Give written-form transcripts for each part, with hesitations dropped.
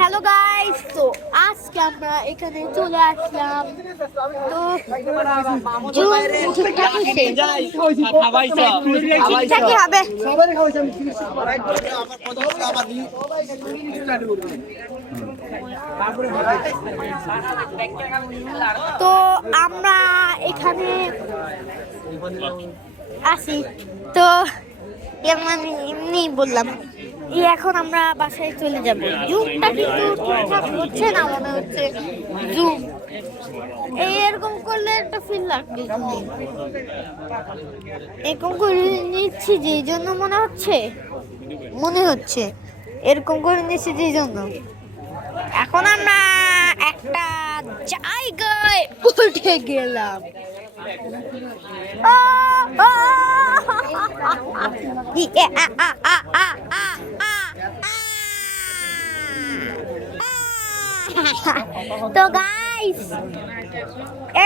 Hello guys, তো আজকে আমরা এখানে চলে আসলাম। তো ঠিকঠাক ঠিকঠাকই হবে। তো আমরা এখানে আসি, তো এমনি বললাম এখন আমরা বাসায় চলে যাব। জুমটা কিন্তু ঠিকঠাক হচ্ছে না, মনে হচ্ছে জুম এরকম করলে একটা ফিল লাগবে। এরকম করে নিচ্ছি যেই জন্য মনে হচ্ছে এরকম করে নিচ্ছি যেই জন্য। এখন আমরা একটা জায়গায় উঠে গেলাম। তো গাইস,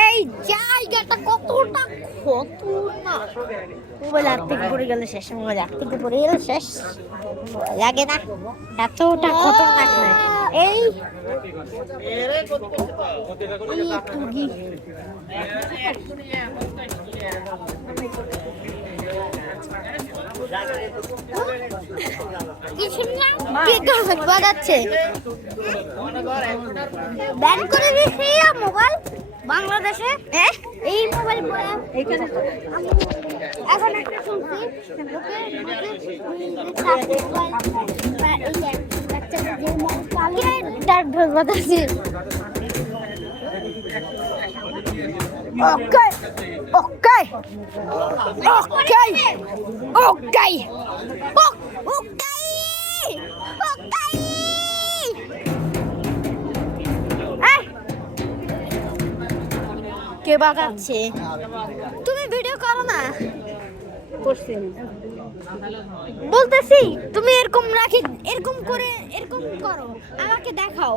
এই জায়গাটা কতটা খতরনাক! মোবাইল হাত থেকে পড়ে গেলে শেষ, লাগে না, এতটা খতরনাক না। এই বাজাচ্ছে ব্যান করে দিয়েছে মোবাইল বাংলাদেশে। এই মোবাইল এখন একটা শুনছি বাজাচ্ছে। Okay. Okay. Okay. Okay. কে বাগাচ্ছে? তুমি ভিডিও করো না? বলতেছি তুমি এরকম করো, আমাকে দেখাও।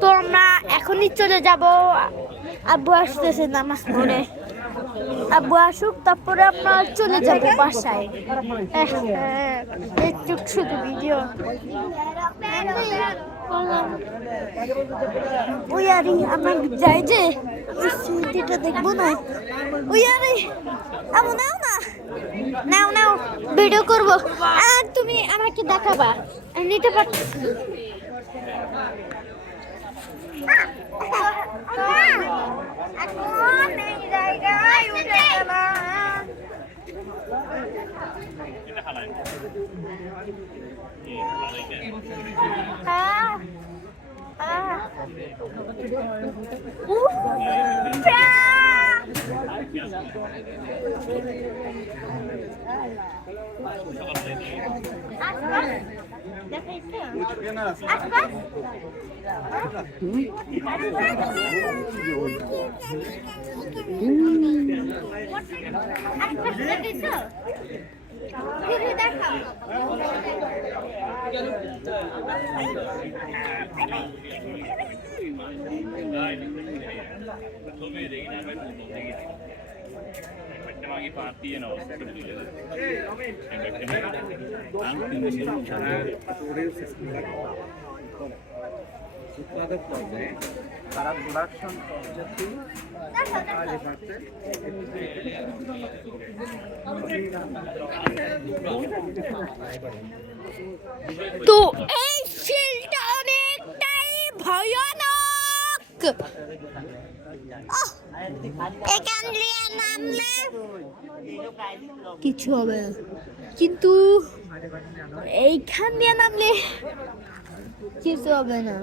তো আমরা এখনই চলে যাব। আব্বু আসতেছে নামাজ পড়ে, আব্বু আসুক তারপরে আমরা চলে যাব বাসায়। একটু শুধু ভিডিও ওই আরে আমরা যাই যে স্মৃতিটা দেখবো না। ওই আরে আমো নাও ভিডিও করবো আর তুমি আমাকে দেখাবা, নিতে পারছি। তো এই ফিল্ডটা অনেকটাই ভয়ানক। এখান দিয়ে নামলে কিছু হবে না, কিন্তু এইখান দিয়ে নামলে কিছু হবে না।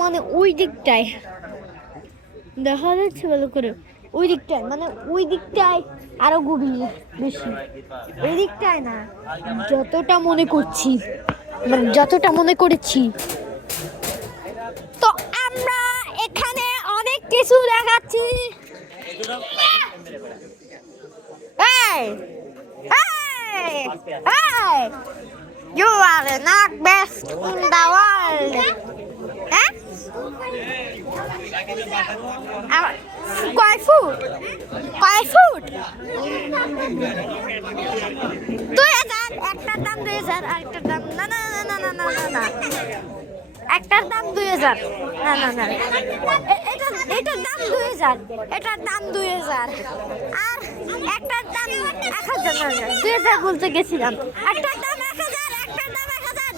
মানে ওই দিকটায় দেখা যাচ্ছে ভালো করে, ওই দিকটায় আরো গভীর বেশি, এই দিকটায় না। যতটা মনে করেছি তো আমরা এখানে অনেক কিছু দেখাচ্ছি। You are not best in the world. কয় ফুট 2000, একটার দাম 2000, আরেকটার দাম না। না, একটার দাম 2000। না না না, এটার দাম 2000, এটার দাম 2000, আর একটার দাম 1000। না না, 2000 বলতে গেছিলাম। একটার দাম 1000, একটার দাম 1000,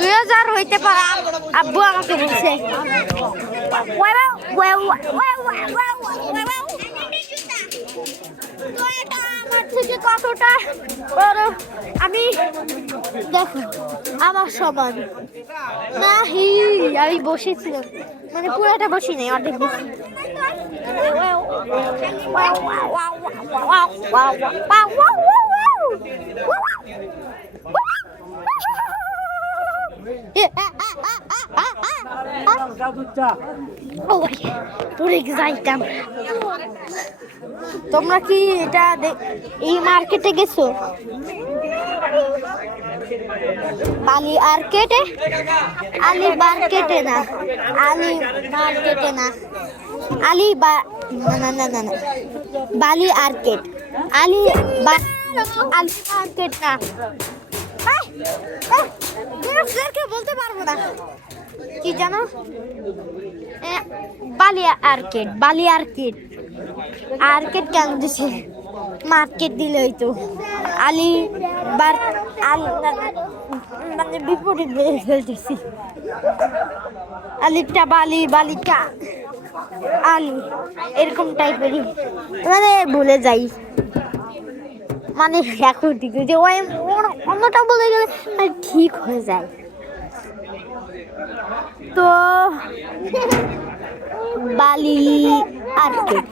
2000 হইতে পারে। আব্বু আমাকে বলছে। তো এটা আমার থেকে কতটা বড় আমি দেখো, আমার সমান না। আমি বসেছিলাম, মানে পুরোটা বসি নাই, অর্ধেক বসি। তোমরা কি এটা এই মার্কেটে গেছো? বালি আর্কেটে, আলি মার্কেটে না, আলি মার্কেটে না, আলি না না না না, বালি আর্কেট, আলি আলি মার্কেট না। বলতে পারবো না কি জানো, বালি আর্কেট, বালি আর্কেট। আর্কেট কেন দিছে, মার্কেট দিলে হইতো। আলি বার মানে বিপরীত বেড়ে ফেলতেছি। আলিটা বালি, বালিটা আলি, এরকম টাইপেরই, মানে ভুলে যাই। মানে এখন ঠিক যে ওই অন্যটা বলে গেলে ঠিক হয়ে যায়। তো বালি আর্কেট,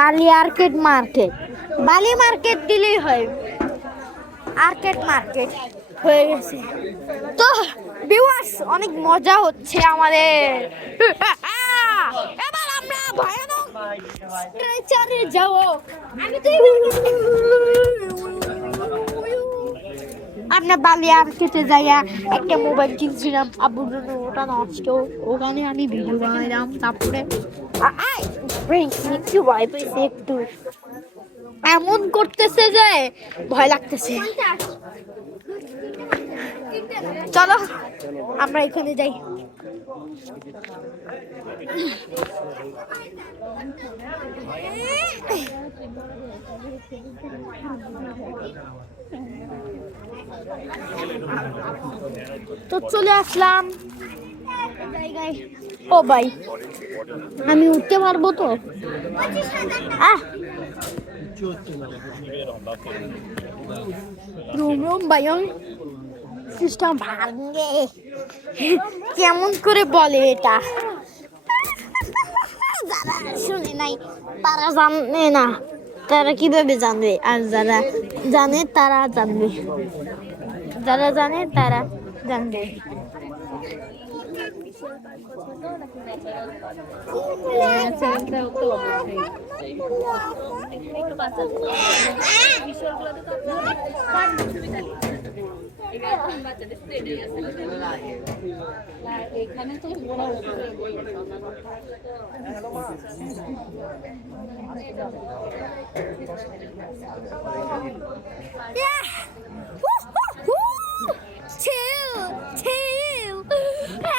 বালি আর্কেট মার্কেট, বালি মার্কেট দিলেই হয়, আর্কেট মার্কেট হয়ে গেছে। তো ভিউয়ার্স, অনেক মজা হচ্ছে আমাদের। এবার আমরা ভয়ানক স্ট্রেচারে যাব। আমি তো আমরা বালি আর্কেটে যাইয়া একটা মোবাইল কিনছিলাম, আব্বুর জন্য ওটা নষ্ট। ওখানে আমি ভিডিও বানাইলাম। তারপরে একটু এমন করতেছে যে ভয় লাগতেছে। চলো আমরা এখানে যাই। তো চলে আসলাম জায়গায়। ও ভাই, আমি উঠতে পারবো তো? রুম রুম বায়ং সিস্টেম ভাঙে, কেমন করে বলে এটা? যারা শুনে নাই তারা জানে না, তারা কিভাবে জানবে? আর যারা জানে তারা জানবে, যারা জানে তারা জানবে। এখানে তো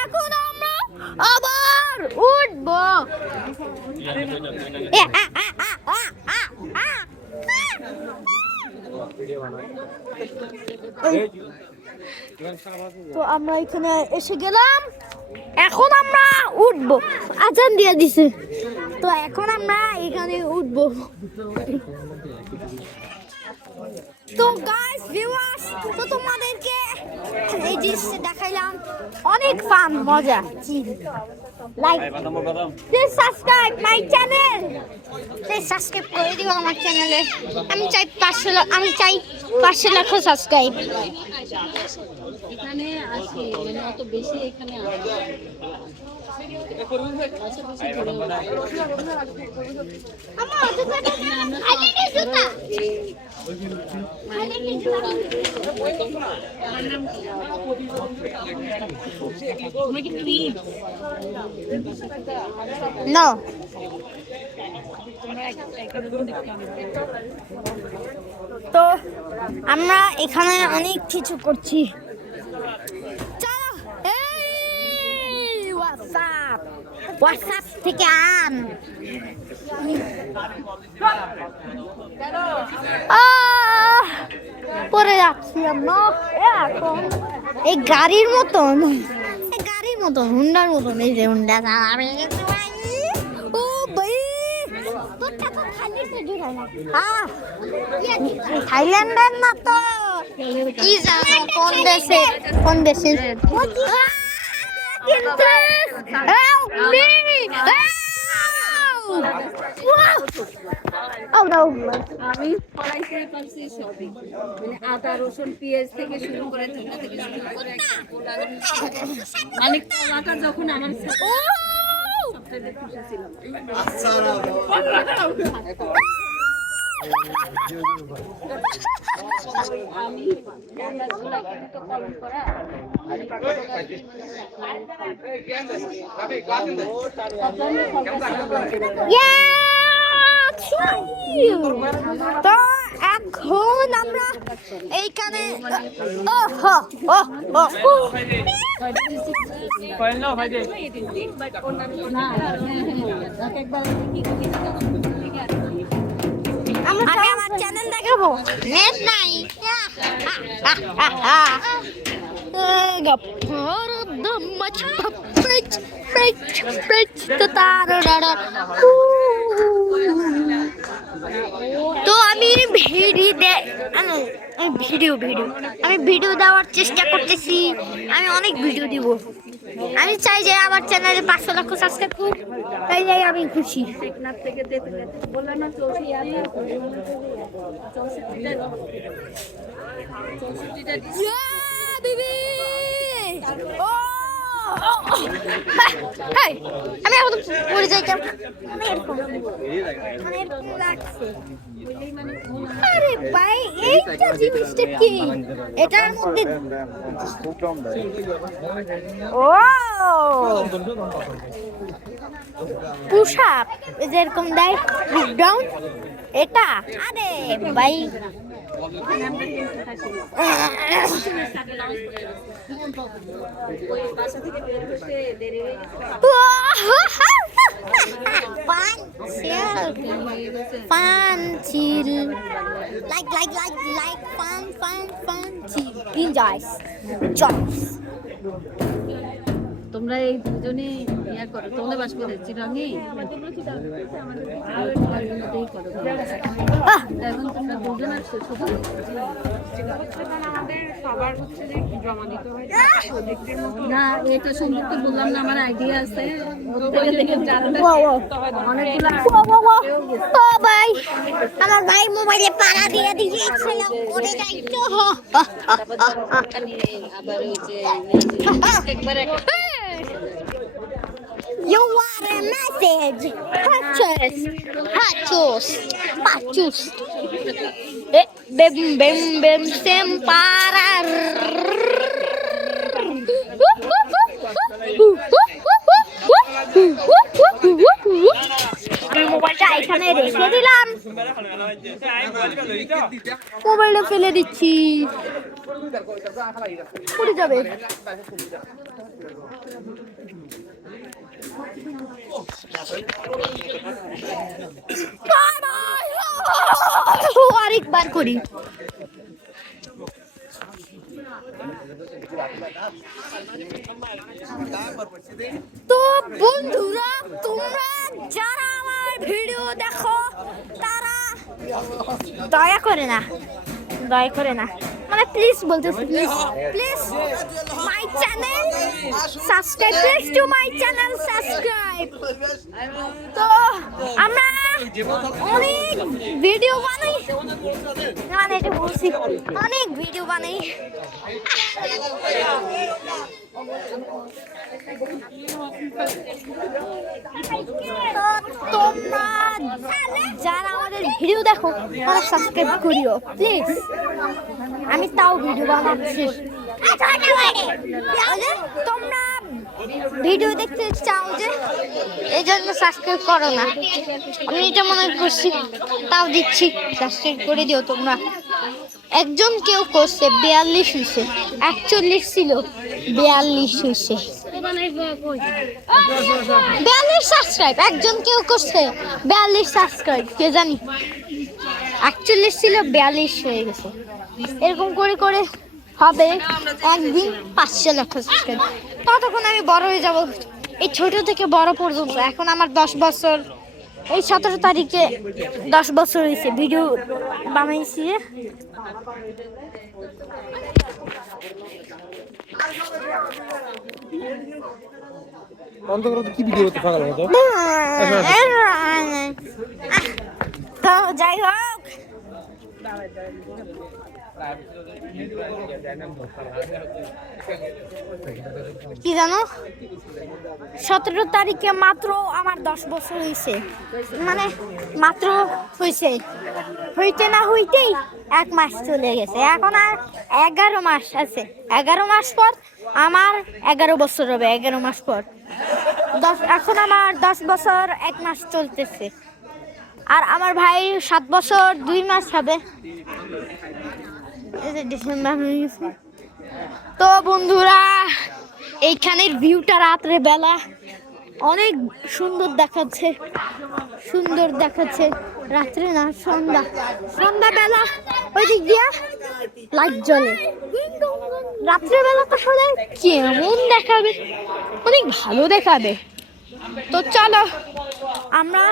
এখন আমরা আবার উঠবো। তো আমরা এখানে এসে গেলাম, এখন আমরা উঠবো। আজান দিয়ে দিছে, তো এখন আমরা এখানে উঠবো। তো গাইস ভিউয়ার্স, তো তোমাদেরকে এই জিনিসটা দেখাইলাম, অনেক ফান, মজা। Like, please subscribe my channel, please subscribe করে দিও আমার চ্যানেলে। আমি চাই 500 লাখ সাবস্ক্রাইব। এখানে আসি, মানে অত বেশি এখানে আসি। মানে ইনডোর আউটডোর আমার নাম কি? No. তো আমরা এখানে অনেক কিছু করছি। চলো, এই হোয়াটসঅ্যাপ থেকে আন। পরে যাচ্ছি আমরা এখন এই গাড়ির মতন, হুন্ডার মতন, এই যে হুন্ডা চালাবে। ও ভাই, তোরটা তো খালি সে জুড়ায় না। থাইল্যান্ডের না তো, কি জানো কোন দেশে কিন্তু help me! Oh no! আমি পড়াইতে পারছি সবই, মানে আদা রসুন পেঁয়াজ থেকে শুরু করে ধনিয়া থেকে শুরু করে মানে কলাটা যখন আমার সবচেয়ে খুশি ছিলাম। আমি কলম করা তো এখন আমরা এইখানে আমি আমার চ্যানেল দেখাবো, নেট নাই। তো আমি ভিডিও দেওয়ার চেষ্টা করতেছি। আমি অনেক ভিডিও দিব। আমি চাই যে আমার চ্যানেলে 500 লক্ষ সাবস্ক্রাইব হোক, তাই যাই আমি খুশি। বললাম না 64টা দিবি। আমি এখন পড়ে যাই কেমন লাগছে। আরে ভাই, এইটা জিনিসটা কি? এটার মধ্যে পুশ আপ যেরকম দেয়, পুশ ডাউন, এটা। আরে ভাই, fun chill, like fun chill, enjoys. তোমরা এই দুজনে ইয়া করো, তোমরা বাস করে চিরাঙ্গি এখন তোমরা দুজন আসছো শুধু না, এটা সম্পর্কে বললাম না, আমার আইডিয়া আছে ভাই। আমার ভাই মোবাইলে পাড়া দিয়ে দিয়েছিল, পড়ে যাইতো। আবার ওই যে একবার You want a message? Pachus. Bem sem parar. আমি মোবাইলটা এখানে রেখে দিলাম, মোবাইলটা ফেলে দিচ্ছি, পড়ে যাবে। আরেকবার করি। তো বন্ধুরা, তোমরা যারা আমার ভিডিও দেখো তারা দয়া করে না মানে প্লিজ বলতেছি, please my channel subscribe, please to my channel subscribe. তো আমরা অনেক ভিডিও বানাই, মানে এটা বলছি, অনেক ভিডিও বানাই। তোমরা যারা আমাদের ভিডিও দেখো তারা সাবস্ক্রাইব করিও প্লিজ। আমি তাও ভিডিও বানাচ্ছি। তোমরা ভিডিও দেখতে চাও যে এই জন্য সাবস্ক্রাইব করো না, আমি এটা মনে করছি তাও দিচ্ছি। সাবস্ক্রাইব করে দিও তোমরা। একজন কেউ করছে 42 হয়েছে, 41 ছিল 42 হয়েছে। 42 সাবস্ক্রাইব একজন কেউ করছে, 42 সাবস্ক্রাইব কে জানি। 41 ছিল 42 হয়ে গেছে। এরকম করে করে হবে একদিন 500 লাখ সাবস্ক্রাইব। ততক্ষণ আমি বড় হয়ে যাব, এই ছোট থেকে বড় পর্যন্ত। এখন আমার 10 বছর, এই 17 তারিখে 10 বছর হয়েছে ভিডিও বানাইছি। কি ভিডিও করতে পাগল মতো? তো যাই হোক, কি জানো 17 তারিখে মাত্র আমার 10 বছর হয়েছে, মানে মাত্র হয়েছে। হইতে না হইতেই 1 মাস চলে গেছে। এখন আর 11 মাস আছে। 11 মাস পর আমার 11 বছর হবে। 11 মাস পর এখন আমার 10 বছর 1 মাস চলতেছে। আর আমার ভাই 7 বছর 2 মাস হবে। এই যে ডিসেম্বর হয়ে গেছে। তো বন্ধুরা, এইখানের ভিউটা রাত্রে বেলা অনেক সুন্দর দেখাচ্ছে, সুন্দর দেখাচ্ছে। রাত্রে না, সন্ধ্যাবেলা ওই দিক দিয়া লাইট জ্বলে। রাত্রে বেলা তাহলে কেমন দেখাবে? অনেক ভালো দেখাবে। তো চলো আমরা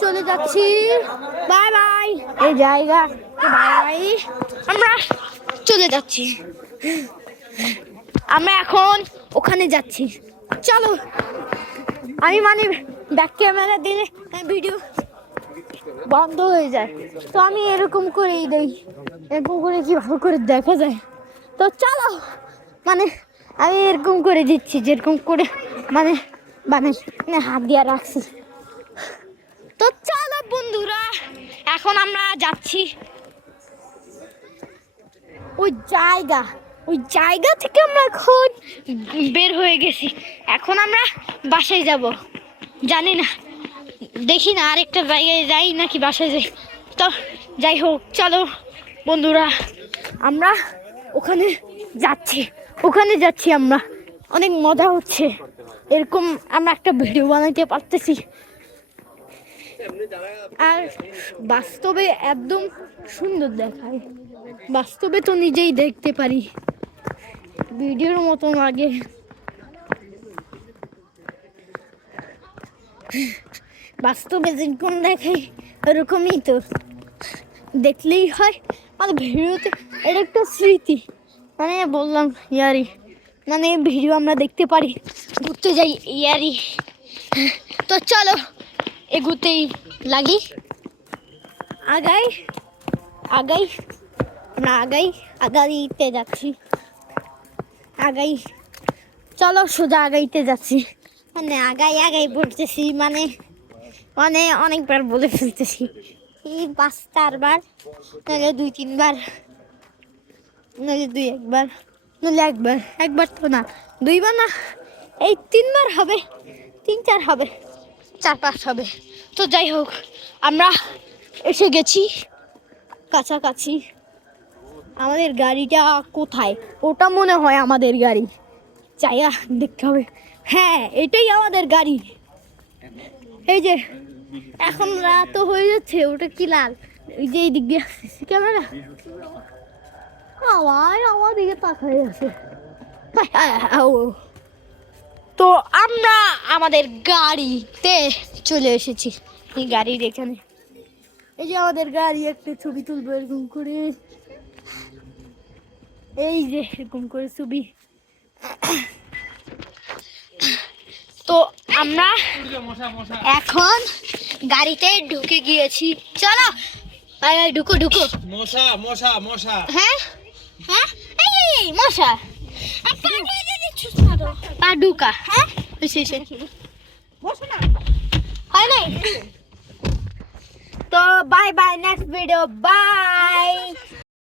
চলে যাচ্ছি। Bye bye. এই জায়গা বাই বাই, আমরা চলে যাচ্ছি। আমরা এখন ওখানে যাচ্ছি। চলো। আমি মানে ব্যাক ক্যামেরা দিলে ভিডিও বন্ধ হয়ে যায়, তো আমি এরকম করেই দেই। এরকম করে কি ভালো করে দেখা যায়। তো চলো, মানে আমি এরকম করে দিচ্ছি, যেরকম করে মানে মানে হাত দিয়ে রাখছি। তো চলো বন্ধুরা, এখন আমরা যাচ্ছি ওই জায়গা থেকে। আমরা এখন বের হয়ে গেছি। এখন আমরা বাসায় যাব। জানি না, দেখি না আরেকটা জায়গায় যাই নাকি বাসায় যাই। তো যাই হোক, চলো বন্ধুরা, আমরা ওখানে যাচ্ছি। আমরা অনেক মজা হচ্ছে। এরকম আমরা একটা ভিডিও বানাইতে পারতেছি। আর বাস্তবে একদম সুন্দর দেখায়। বাস্তবে তো নিজেই দেখতে পারি, ভিডিওর মতো লাগে। বাস্তবে যেরকম দেখাই ওরকমই তো দেখলেই হয়। মানে ভিডিওতে এটা একটা স্মৃতি, মানে বললাম ইয়ারি, মানে ভিডিও আমরা দেখতে পারি, ঘুরতে যাই ইয়ারি। তো চলো এগুতেই লাগি। আগাইতে যাচ্ছি। চলো সোজা আগাইতে যাচ্ছি। মানে আগাই বলতেছি, মানে অনেকবার বলে ফেলতেছি। এই 5-4 বার, নাহলে 2-3 বার, নাহলে 2-1 বার, নাহলে একবার তো না, 2 বার না, এই 3 বার হবে, 3-4 হবে, 4-5 হবে। তো যাই হোক, আমরা এসে গেছি কাছাকাছি। আমাদের গাড়িটা কোথায়? ওটা মনে হয় আমাদের গাড়ি, চাইয়া দেখতে হবে। হ্যাঁ, এটাই আমাদের গাড়ি। এই যে এখন রাত হয়ে যাচ্ছে, ওটা কি লাল, ওই যে এই দিক দিয়ে সিসি ক্যামেরা আমার দিকে তাকাই আছে। তো আমরা আমাদের গাড়িতে চলে এসেছি। এই গাড়ির এখানে, এই যে আমাদের গাড়ি, একটা ছবি তুলবো এরকম করে। এই যে এরকম করে ছবি। তো আমরা এখন গাড়িতে ঢুকে গিয়েছি। চলো ঢুকো। মশা। হ্যাঁ এই মশা। ঢুকা হ্যাঁ শেষে বসো না হয় নাই তো bye bye next video by